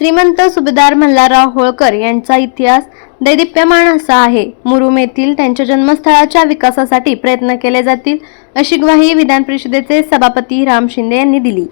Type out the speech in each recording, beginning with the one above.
श्रीमंत सुभेदार मल्हारराव होळकर यांचा इतिहास दैदिप्यमान असा आहे. मुरुम येथील त्यांच्या जन्मस्थळाच्या विकासासाठी प्रयत्न केले जातील अशी ग्वाही विधान परिषदेचे सभापती राम शिंदे यांनी दिली.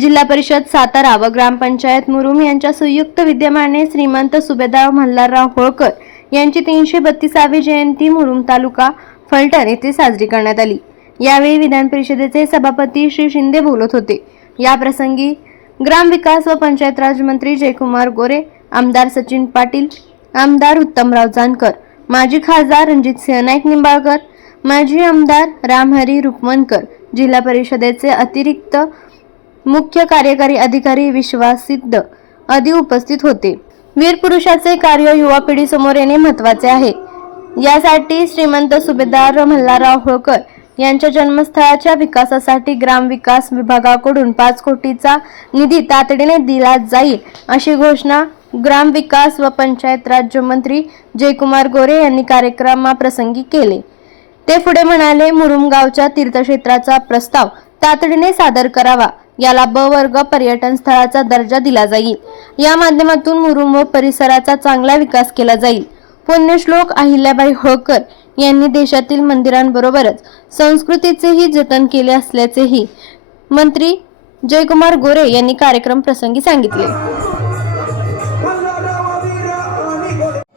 जिल्हा परिषद सातारा व ग्रामपंचायत मुरुम यांच्या संयुक्त विद्यमाने श्रीमंत सुभेदार मल्हारराव होळकर यांची तीनशे बत्तीसावी जयंती मुरुम तालुका फलटण येथे साजरी करण्यात आली. यावेळी विधान परिषदेचे सभापती श्री शिंदे बोलत होते. या प्रसंगी ग्रामविकास व पंचायत राज मंत्री जयकुमार गोरे आमदार सचिन पाटील आमदार उत्तमराव जानकर माजी खासदार रणजितसिंह नाईक निंबाळकर माजी आमदार रामहरी रुक्मनकर जिल्हा परिषदेचे अतिरिक्त मुख्य कार्यकारी अधिकारी विश्वास सिद्ध आदी उपस्थित होते. वीर पुरुषाचे कार्य युवा पिढी समोर येणे महत्त्वाचे आहे. यासाठी श्रीमंत सुभेदार मल्हारराव होळकर यांच्या जन्मस्थळाच्या विकासासाठी ग्रामविकास विभागाकडून पाच कोटीचा निधी तातडीने दिला जाईल अशी घोषणा ग्रामविकास व पंचायत राज्यमंत्री जयकुमार गोरे यांनी कार्यक्रमाप्रसंगी केले. ते पुढे म्हणाले मुरुमगावच्या तीर्थक्षेत्राचा प्रस्ताव तातडीने सादर करावा याला ब वर्ग पर्यटन स्थळाचा दर्जा दिला जाईल. या माध्यमातून मुरुम व परिसराचा चांगला विकास केला जाईल. पुण्यश्लोक अहिल्याबाई होळकर यांनी देशातील मंदिरांबरोबरच संस्कृतीचेही जतन केले असल्याचेही मंत्री जयकुमार गोरे यांनी कार्यक्रम प्रसंगी सांगितले.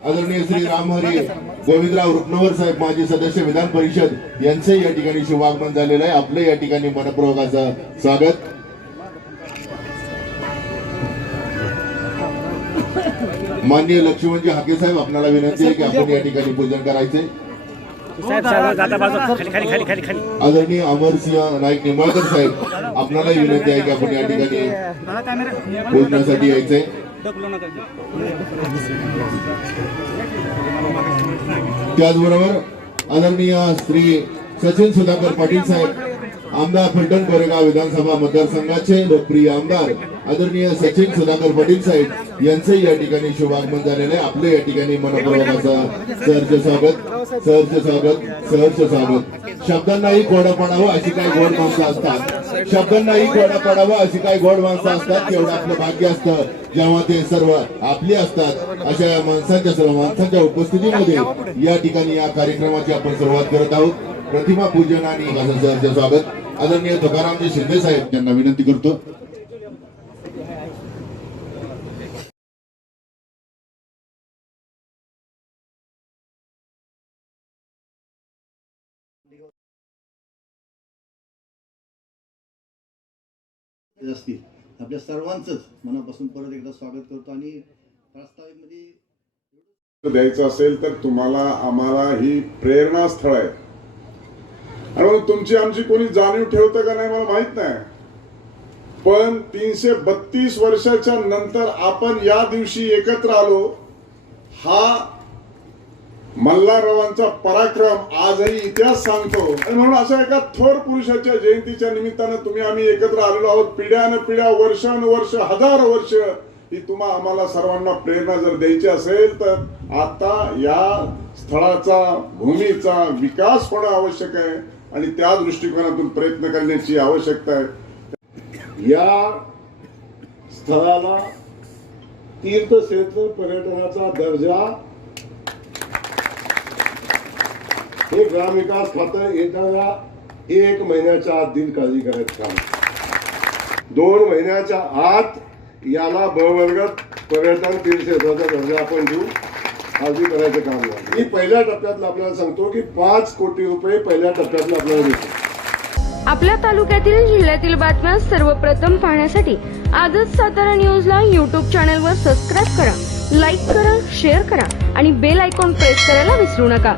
आदरणीय श्री रामहरी गोविंदराव रुक्नवर साहेब माजी सदस्य विधान परिषद यांचे या ठिकाणी शुभागमन झालेलं आहे. आपलं या ठिकाणी मनपूर्वक स्वागत. माननीय लक्ष्मणजी हाके साहेब आपल्याला विनंती आहे की आपण या ठिकाणी पूजन करायचे आदरणीय अमरसिंह नाईक निंबाळकर साहेब आपल्याला विनंती आहे की आपण या ठिकाणी पूजनासाठी यायचंय. त्याचबरोबर आदरणीय श्री सचिन सुधाकर पाटील साहेब आमदार फलटण कोरेगाव विधानसभा मतदारसंघाचे लोकप्रिय आमदार आदरणीय सचिन सुधाकर पाटील साहेब यांचे या ठिकाणी शुभागमन झालेले आपले या ठिकाणी मनपूर्वक सहर्ष स्वागत सहर्ष स्वागत सहर्ष स्वागत. शब्दांनाही कोडा पडावं अशी काही गोड माणसं असतात. शब्दांनाही कोडा पडावं अशी काही गोड माणसं असतात तेवढं आपलं भाग्य असतं. जेव्हा ते सर्व आपली असतात अशा या माणसांच्या सर्व माणसांच्या उपस्थितीमध्ये या ठिकाणी या कार्यक्रमाची आपण सुरुवात करत आहोत. प्रतिमा पूजन आणि सहर्ष स्वागत. आदरणीय तुकारामजी शिंदे साहेब यांना विनंती करतो. असतील. आपल्या सर्वांचंच मनापासून परत एकदा स्वागत करतो आणि द्यायचं असेल तर तुम्हाला आम्हाला ही प्रेरणास्थळ आहे आणि हो, तुमची आमची कोणी जाणीव ठेवतं का नाही मला माहीत नाही. पण तीनशे बत्तीस वर्षाच्या नंतर आपण या दिवशी एकत्र आलो. हा मल्हाररावांचा पराक्रम आजही इतिहास सांगतो. आणि म्हणून अशा एका थोर पुरुषाच्या जयंतीच्या निमित्तानं तुम्ही आम्ही एकत्र आलेलो आहोत. पिढ्यान पिढ्या वर्षानुवर्ष हजार वर्ष ही तुम्हा आम्हाला सर्वांना प्रेरणा जर द्यायची असेल तर आता या स्थळाचा भूमीचा विकास होणं आवश्यक आहे. आणि त्या दृष्टिकोनातून प्रयत्न करण्याची आवश्यकता आहे. या स्थळाला तीर्थक्षेत्र पर्यटनाचा दर्जा हे ग्रामविकास खातं येणाऱ्या एक महिन्याच्या आत दिन काळजी करायचं काम. दोन महिन्याच्या आत याला बळवर्गात पर्यटन तीर्थक्षेत्राचा दर्जा आपण देऊ. काळजी करायचं काम आहे. मी पहिल्या टप्प्यातलं आपल्याला सांगतो की पाच कोटी रुपये पहिल्या टप्प्यातलं आपल्याला देतो आपल्या तालुक्यातील जिल्ह्यातील बातम्या सर्वप्रथम पाहण्यासाठी आजच सातारा न्यूजला यूट्यूब चॅनलवर सबस्क्राईब करा लाईक करा शेअर करा आणि बेल आयकॉन प्रेस करायला विसरू नका